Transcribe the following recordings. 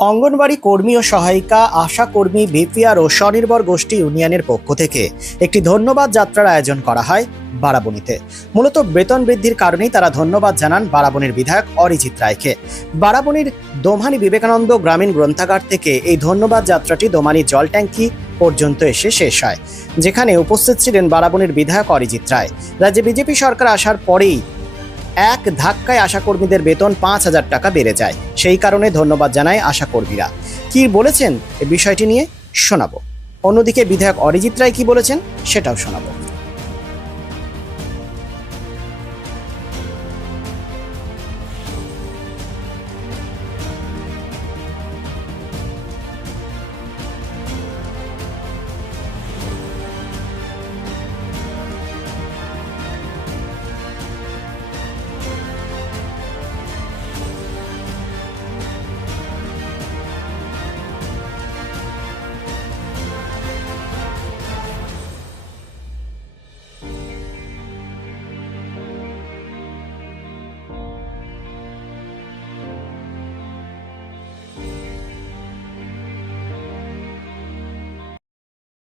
অঙ্গনওয়াড়ি কর্মী ও সহায়িকা, আশা কর্মী, বিপিআর ও স্বনির্ভর গোষ্ঠী ইউনিয়নের পক্ষ থেকে একটি ধন্যবাদ যাত্রার আয়োজন করা হয় বারাবণীতে। মূলত বেতন বৃদ্ধির কারণেই তারা ধন্যবাদ জানান বারাবণীর বিধায়ক অরিজিৎ রায়কে। বারাবণীর দোমানী বিবেকানন্দ গ্রামীণ গ্রন্থাগার থেকে এই ধন্যবাদ যাত্রাটি দোমানী জল ট্যাঙ্কি পর্যন্ত এসে শেষ হয়, যেখানে উপস্থিত ছিলেন বারাবণীর বিধায়ক অরিজিৎ রায়। রাজ্যে বিজেপি সরকার আসার পরেই এক ধাক্কায় আশাকর্মীদের বেতন 5,000 টাকা বেড়ে যায়। সেই কারণে ধন্যবাদ জানায় আশাকর্মীরা। কি বলেছেন এই বিষয়টি নিয়ে শোনাবো। অন্যদিকে বিধায়ক অরিজিৎ রায় কি বলেছেন সেটাও শোনাবো।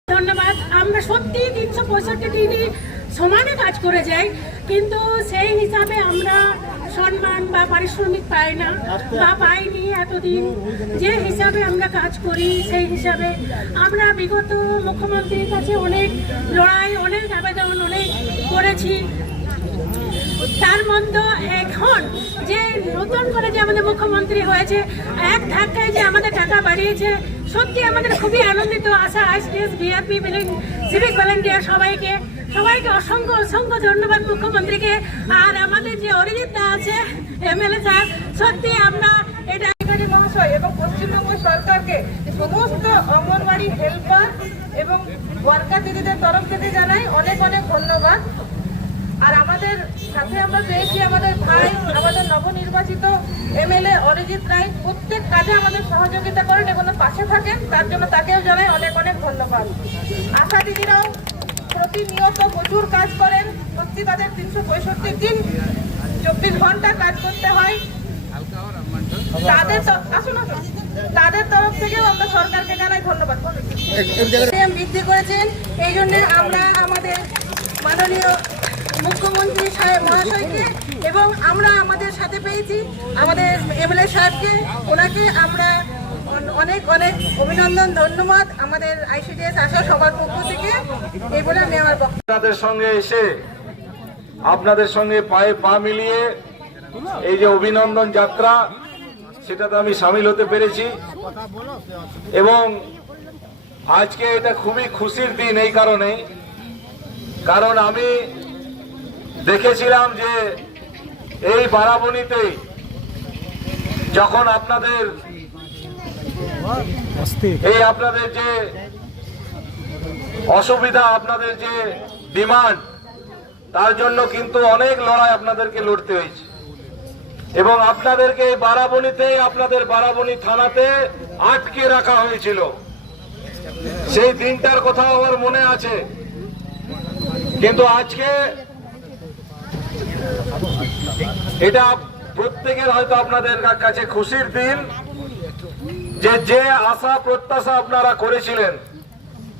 ধন্যবাদ। আমরা সত্যি 365 দিনই সমানে কাজ করে যাই, কিন্তু সেই হিসাবে আমরা সম্মান বা পারিশ্রমিক পাই না বা পাইনি এতদিন। যে হিসাবে আমরা কাজ করি সেই হিসাবে আমরা বিগত মুখ্যমন্ত্রীর কাছে অনেক লড়াই, অনেক আবেদন অনেক করেছি। তার মধ্যে এখন যে নতুন করে যে আমাদের মুখ্যমন্ত্রী হয়েছে, এক ধাক্কায় যে আমাদের টাকা বাড়িয়েছে, সত্যি আমাদের খুবই আনন্দিত। আশা, আইসিডিএস, বিআরপি, সিভিক ভলেন্টিয়ার সবাইকে অসংখ্য অসংখ্য ধন্যবাদ মুখ্যমন্ত্রীকে। আর আমাদের যে অরিজিৎ দা আছে এমএলএ স্যার, সত্যি আমরা এটা মহাশয় এবং পশ্চিমবঙ্গ সরকারকে সমস্ত অঙ্গনওয়াড়ি হেল্পার এবং ওয়ার্কার দিদিদের তরফ থেকে জানাই অনেক অনেক ধন্যবাদ। আর আমাদের সাথে আমরা পেয়েছি আমাদের ভাই, আমাদের নবনির্বাচিত এমএলএ অরিজিৎ রায়। প্রত্যেক কাজে আমাদের সহযোগিতা করেন এবং পাশে থাকেন, তার জন্য তাকেও জানাই অনেক অনেক ধন্যবাদ। আশা দিদিরাও প্রতিনিয়ত প্রচুর কাজ করেন। সত্যি তাদের 365 দিন 24 ঘন্টা কাজ করতে হয়। তাদের তরফ থেকেও আমরা সরকারকে জানাই ধন্যবাদ। বৃদ্ধি করেছেন, এই জন্য আমরা আমাদের মাননীয় মুখ্যমন্ত্রী সাহেব মহাশয়কে এবং আমরা আমাদের সাথে পেয়েছি আমাদের এমএলএ সাহেবকে, ওনাকে আমরা অনেক অনেক অভিনন্দন, ধন্যবাদ আমাদের আইসিডিএস আশা সবার পক্ষ থেকে। এই বলে আমি আমার বক্তব্য। আপনাদের সঙ্গে এসে আপনাদের সঙ্গে পায়ে পা মিলিয়ে এই যে অভিনন্দন যাত্রা, সেটাতে আমি সামিল হতে পেরেছি এবং আজকে এটা খুবই খুশির দিন। এই কারণ আমি দেখেছিলাম যে এই বারাবণীতেই যখন আপনাদের যে অসুবিধা, আপনাদের যে ডিমান্ড, তার জন্য কিন্তু অনেক লড়াই আপনাদেরকে লড়তে হয়েছে এবং আপনাদেরকে এই বারাবণীতেই, আপনাদের বারাবণী থানাতে আটকে রাখা হয়েছিল। সেই দিনটার কথা আমার মনে আছে। কিন্তু আজকে এটা প্রত্যেকের হয়তো আপনাদের কাছে খুশির দিন যে আশা প্রত্যাশা আপনারা করেছিলেন,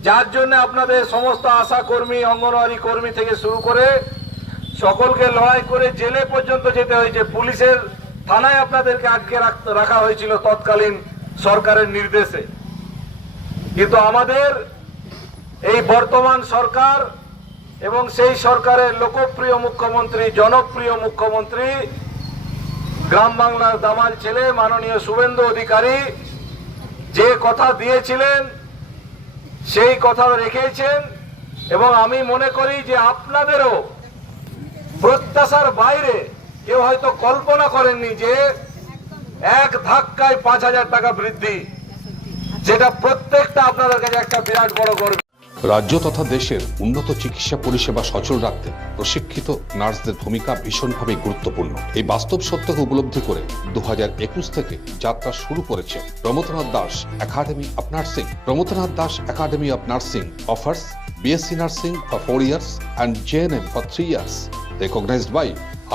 যার জন্য আপনাদের সমস্ত আশা কর্মী, অঙ্গনওয়াড়ি কর্মী থেকে শুরু করে সকলকে লড়াই করে জেলে পর্যন্ত যেতে হয়েছে। পুলিশের থানায় আপনাদেরকে আটকে রাখা হয়েছিল তৎকালীন সরকারের নির্দেশে। কিন্তু আমাদের এই বর্তমান সরকার এবং সেই সরকারের লোকপ্রিয় মুখ্যমন্ত্রী, জনপ্রিয় মুখ্যমন্ত্রী, গ্রাম বাংলার দামাল ছেলে মাননীয় শুভেন্দু অধিকারী যে কথা দিয়েছিলেন সেই কথা রেখেছেন এবং আমি মনে করি যে আপনাদেরও প্রত্যাশার বাইরে কেউ হয়তো কল্পনা করেননি যে এক ধাক্কায় 5,000 টাকা বৃদ্ধি, যেটা প্রত্যেকটা আপনাদের কাছে একটা বিরাট বড় গর্ব। রাজ্য তথা দেশের উন্নত চিকিৎসা পরিষেবা সচল রাখতে প্রশিক্ষিত নার্সদের ভূমিকা ভীষণভাবে গুরুত্বপূর্ণ। এই বাস্তব সত্যকে উপলব্ধি করে 2021 থেকে যাত্রা শুরু করেছে Pramathanath Das academy of nursing. Pramathanath Das academy of nursing offers BSc Nursing for 4 years and JNM for 3 years, recognized by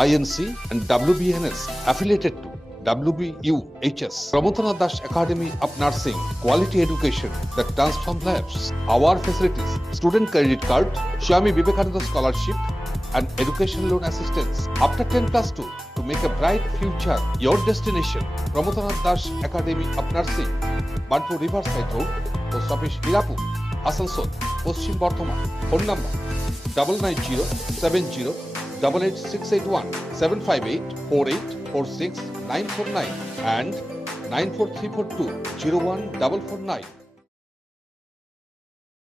INC and WBNS, affiliated to WBUHS, Pramodanath Das Academy of Nursing, quality education that transforms lives. Our facilities, student credit card, Swami Vivekananda scholarship, and education loan assistance after 10+2 to make a bright future. Your destination, Pramodanath Das Academy of Nursing, Banpur Riverside Road, Post Office Hirapur, Asansol, Paschim Bardhaman. Phone number 9907088681 7584846 949 and 94342 01449.